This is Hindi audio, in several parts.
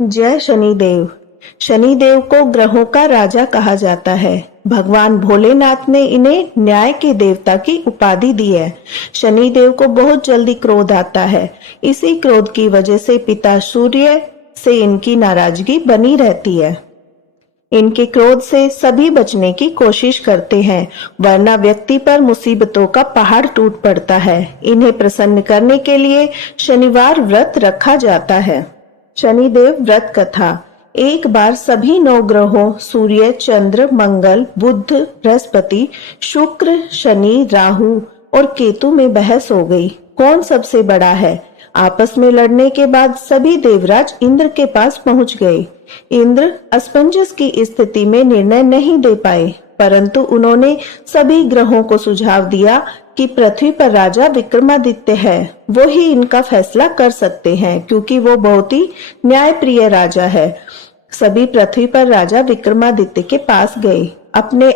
जय शनिदेव। शनिदेव को ग्रहों का राजा कहा जाता है। भगवान भोलेनाथ ने इन्हें न्याय के देवता की उपाधि दी है। शनिदेव को बहुत जल्दी क्रोध आता है। इसी क्रोध की वजह से पिता सूर्य से इनकी नाराजगी बनी रहती है। इनके क्रोध से सभी बचने की कोशिश करते हैं, वरना व्यक्ति पर मुसीबतों का पहाड़ टूट पड़ता है। इन्हें प्रसन्न करने के लिए शनिवार व्रत रखा जाता है। शनिदेव व्रत कथा। एक बार सभी 9 ग्रहों सूर्य, चंद्र, मंगल, बुध, बृहस्पति, शुक्र, शनि, राहु और केतु में बहस हो गई, कौन सबसे बड़ा है। आपस में लड़ने के बाद सभी देवराज इंद्र के पास पहुंच गए। इंद्र असमंजस की स्थिति में निर्णय नहीं दे पाए, परंतु उन्होंने सभी ग्रहों को सुझाव दिया कि पृथ्वी पर राजा विक्रमादित्य है, वो ही इनका फैसला कर सकते हैं, क्योंकि वो बहुत ही न्यायप्रिय राजा है। सभी पृथ्वी पर राजा विक्रमादित्य के पास गए, अपने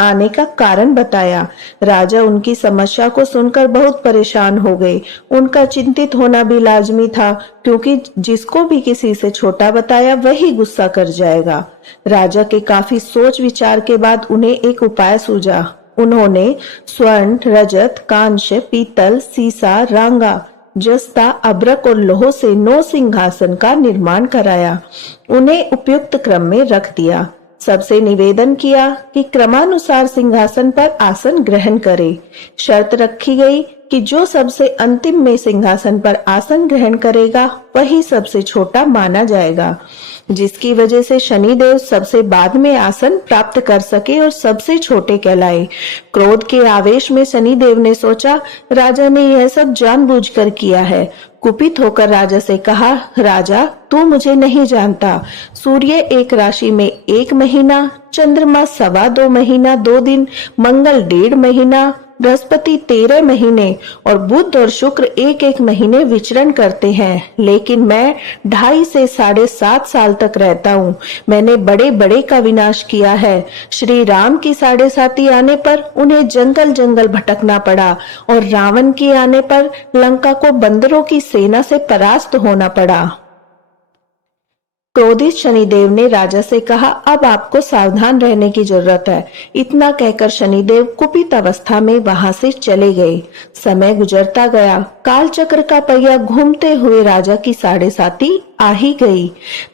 आने का कारण बताया। राजा उनकी समस्या को सुनकर बहुत परेशान हो गए। उनका चिंतित होना भी लाजमी था, क्योंकि जिसको भी किसी से छोटा बताया वही गुस्सा कर जाएगा। राजा के काफी सोच विचार के बाद उन्हें एक उपाय सूझा। उन्होंने स्वर्ण, रजत, कांच, पीतल, सीसा, रांगा, जस्ता, अभ्रक और लोह से 9 सिंहासन का निर्माण कराया। उन्हें उपयुक्त क्रम में रख दिया। सबसे निवेदन किया कि क्रमानुसार सिंहासन पर आसन ग्रहण करे। शर्त रखी गई कि जो सबसे अंतिम में सिंहासन पर आसन ग्रहण करेगा वही सबसे छोटा माना जाएगा, जिसकी वजह से शनिदेव सबसे बाद में आसन प्राप्त कर सके और सबसे छोटे कहलाए। क्रोध के आवेश में शनिदेव ने सोचा, राजा ने यह सब जानबूझकर किया है। कुपित होकर राजा से कहा, राजा तू मुझे नहीं जानता। सूर्य एक राशि में 1 महीना, चंद्रमा 2.25 महीना 2 दिन, मंगल 1.5 महीना, बृहस्पति 13 महीने और बुध और शुक्र 1-1 महीने विचरण करते हैं, लेकिन मैं 2.5 से 7.5 साल तक रहता हूँ। मैंने बड़े बड़े का विनाश किया है। श्री राम की 7.5 आने पर उन्हें जंगल जंगल भटकना पड़ा और रावण की आने पर लंका को बंदरों की सेना से परास्त होना पड़ा। क्रोधित शनिदेव ने राजा से कहा, अब आपको सावधान रहने की जरूरत है। इतना कहकर शनिदेव कुपित अवस्था में वहां से चले गए। समय गुजरता गया। काल चक्र का पहिया घूमते हुए राजा की 7.5 आ ही गई।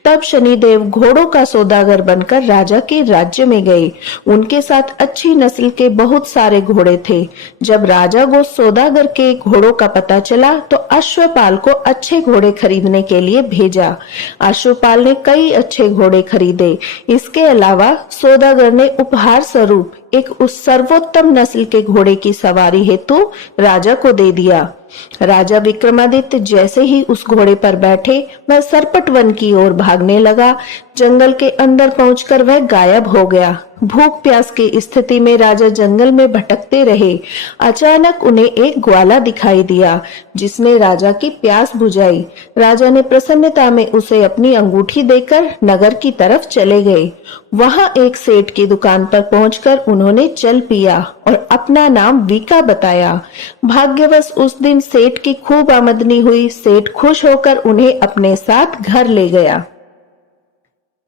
तब शनिदेव घोड़ों का सौदागर बनकर राजा के राज्य में गए। उनके साथ अच्छी नस्ल के बहुत सारे घोड़े थे। जब राजा को सौदागर के घोड़ों का पता चला तो अश्वपाल को अच्छे घोड़े खरीदने के लिए भेजा। अश्वपाल ने कई अच्छे घोड़े खरीदे। इसके अलावा सौदागर ने उपहार स्वरूप एक उस सर्वोत्तम नस्ल के घोड़े की सवारी हेतु राजा को दे दिया। राजा विक्रमादित्य जैसे ही उस घोड़े पर बैठे, वह सरपट वन की ओर भागने लगा। जंगल के अंदर पहुंचकर वह गायब हो गया। भूख प्यास की स्थिति में राजा जंगल में भटकते रहे। अचानक उन्हें एक ग्वाला दिखाई दिया, जिसने राजा की प्यास बुझाई। राजा ने प्रसन्नता में उसे अपनी अंगूठी देकर नगर की तरफ चले गए। वहां एक सेठ की दुकान पर पहुंचकर उन्होंने जल पिया और अपना नाम वीका बताया। भाग्यवश उस दिन सेठ की खूब आमदनी हुई। सेठ खुश होकर उन्हें अपने साथ घर ले गया।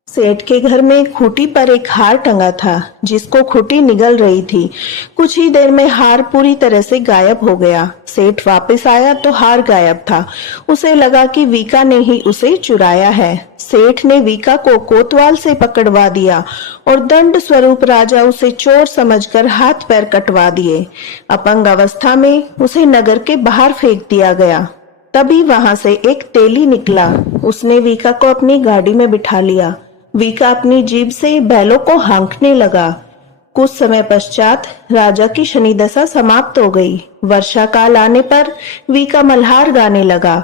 सेठ के घर में खूंटी पर एक हार टंगा था, जिसको खूंटी निगल रही थी। कुछ ही देर में हार पूरी तरह से गायब हो गया। सेठ वापस आया तो हार गायब था। उसे लगा कि वीका ने ही उसे चुराया है। सेठ ने वीका को कोतवाल से पकड़वा दिया और दंड स्वरूप राजा उसे चोर समझकर हाथ पैर कटवा दिए। अपंग अवस्था में उसे नगर के बाहर फेंक दिया गया। तभी वहां से एक तेली निकला। उसने वीका को अपनी गाड़ी में बिठा लिया। वीका अपनी जीभ से बैलों को हाँकने लगा। कुछ समय पश्चात राजा की शनि दशा समाप्त हो गई। वर्षा काल आने पर वीका मल्हार गाने लगा।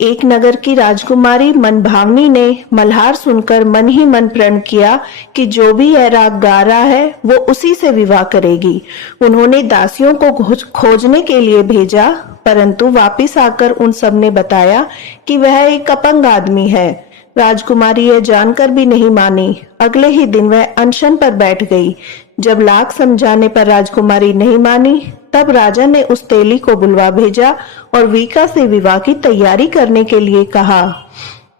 एक नगर की राजकुमारी मनभावनी ने मल्हार सुनकर मन ही मन प्रण किया कि जो भी यह राग गा रहा है वो उसी से विवाह करेगी। उन्होंने दासियों को खोजने के लिए भेजा, परंतु वापिस आकर उन सब ने बताया कि वह एक अपंग आदमी है। राजकुमारी यह जानकर भी नहीं मानी। अगले ही दिन वह अनशन पर बैठ गई। जब लाख समझाने पर राजकुमारी नहीं मानी, तब राजा ने उस तेली को बुलवा भेजा और वीका से विवाह की तैयारी करने के लिए कहा।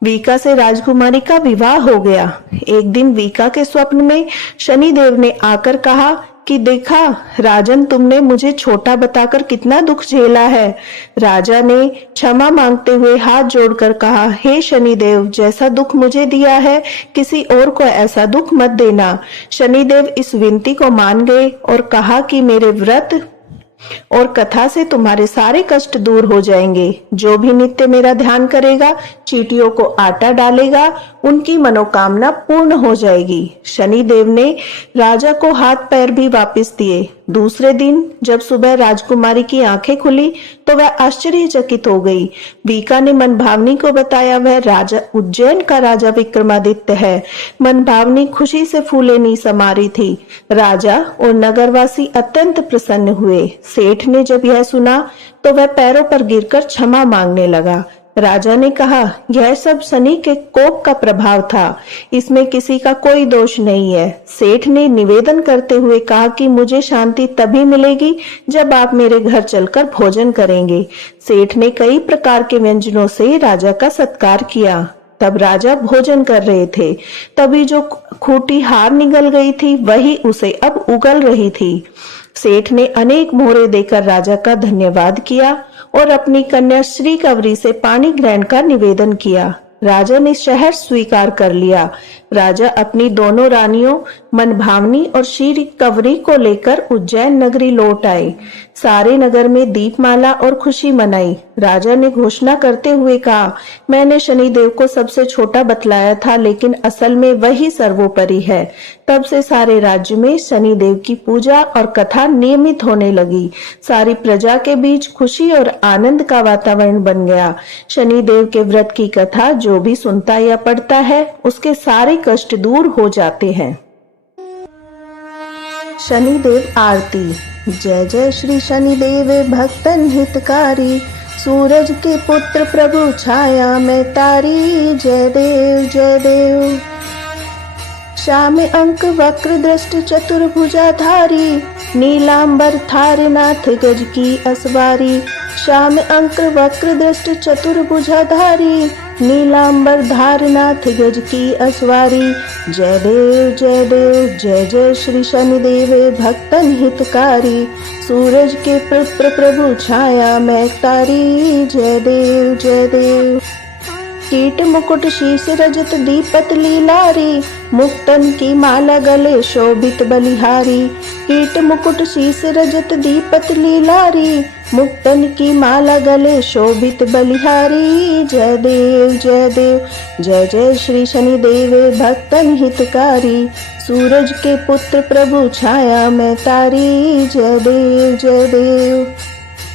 वीका से राजकुमारी का विवाह हो गया। एक दिन वीका के स्वप्न में शनिदेव ने आकर कहा कि देखा राजन, तुमने मुझे छोटा बताकर कितना दुख झेला है। राजा ने क्षमा मांगते हुए हाथ जोड़कर कहा, हे शनिदेव, जैसा दुख मुझे दिया है किसी और को ऐसा दुख मत देना। शनिदेव इस विनती को मान गए और कहा कि मेरे व्रत और कथा से तुम्हारे सारे कष्ट दूर हो जाएंगे। जो भी नित्य मेरा ध्यान करेगा, चींटियों को आटा डालेगा, उनकी मनोकामना पूर्ण हो जाएगी। शनिदेव ने राजा को हाथ पैर भी वापस दिए। दूसरे दिन जब सुबह राजकुमारी की आंखें खुली तो वह आश्चर्यचकित हो गई। वीका ने मनभावनी को बताया वह राजा उज्जैन का राजा विक्रमादित्य है। मनभावनी खुशी से फूले समा रही थी। राजा और नगरवासी अत्यंत प्रसन्न हुए। सेठ ने जब यह सुना तो वह पैरों पर गिरकर क्षमा मांगने लगा। राजा ने कहा, यह सब शनि के कोप का प्रभाव था, इसमें किसी का कोई दोष नहीं है। सेठ ने निवेदन करते हुए कहा कि मुझे शांति तभी मिलेगी जब आप मेरे घर चलकर भोजन करेंगे। सेठ ने कई प्रकार के व्यंजनों से राजा का सत्कार किया। तब राजा भोजन कर रहे थे, तभी जो खूंटी हार निगल गई थी वही उसे अब उगल रही थी। सेठ ने अनेक मोहरे देकर राजा का धन्यवाद किया और अपनी कन्या श्री कवरी से पानी ग्रहण का निवेदन किया। राजा ने शहर स्वीकार कर लिया। राजा अपनी दोनों रानियों मनभावनी और श्री कवरी को लेकर उज्जैन नगरी लौट आए। सारे नगर में दीपमाला और खुशी मनाई। राजा ने घोषणा करते हुए कहा, मैंने शनिदेव को सबसे छोटा बतलाया था, लेकिन असल में वही सर्वोपरि है। तब से सारे राज्य में शनिदेव की पूजा और कथा नियमित होने लगी। सारी प्रजा के बीच खुशी और आनंद का वातावरण बन गया। शनिदेव के व्रत की कथा जो भी सुनता या पढ़ता है उसके सारे कष्ट दूर हो जाते हैं। शनिदेव आरती। जय जय श्री शनिदेव भक्तन हितकारी, सूरज के पुत्र प्रभु छाया में तारी। जय देव जय देव। श्याम अंक वक्र दृष्ट चतुर्भुजाधारी, नीलांबर थारनाथ गज की असवारी। श्याम अंक वक्र दृष्ट चतुर्भुजाधारी, नीलांबर धारनाथ गज की असवारी। जय देव जय देव। जय जय श्री शनिदेव भक्तन हितकारी, सूरज के पुत्र प्रभु छाया में तारी। जय देव जय देव। कीट मुकुट शीश रजत दीपत लीलारी, मुक्तन की माला गले शोभित बलिहारी। कीट मुकुट शीश रजत दीपत लीलारी, मुक्तन की माला गले शोभित बलिहारी। जय देव जय देव। जय जय श्री शनिदेव भक्तन हितकारी, सूरज के पुत्र प्रभु छाया में तारी। जय देव जय देव।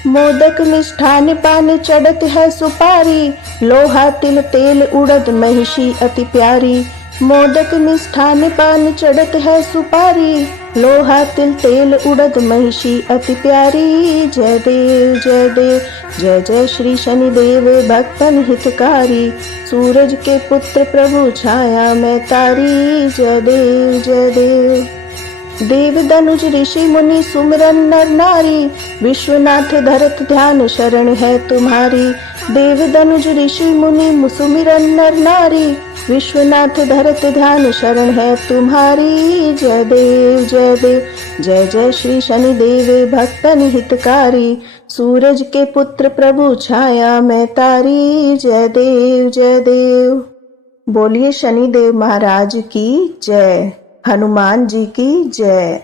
मोदक मिष्ठान पान चढ़त है सुपारी, लोहा तिल तेल उड़द महिषी अति प्यारी। मोदक मिष्ठान पान चढ़त है सुपारी, लोहा तिल तेल उड़द महिषी अति प्यारी। जय देव जय देव। जय जय श्री शनिदेव भक्तन हितकारी, सूरज के पुत्र प्रभु छाया में तारी। जय देव जय देव। देव दनुज ऋषि मुनि सुमिरन नर नारी, विश्वनाथ धरत ध्यान शरण है तुम्हारी। देव दनुज ऋषि मुनि सुमिरन नर नारी, विश्वनाथ धरत ध्यान शरण है तुम्हारी। जय देव जय देव। जय जय श्री शनिदेव भक्तन हितकारी, सूरज के पुत्र प्रभु छाया में तारी। जय देव जय देव। बोलिए शनिदेव महाराज की जय। हनुमान जी की जय।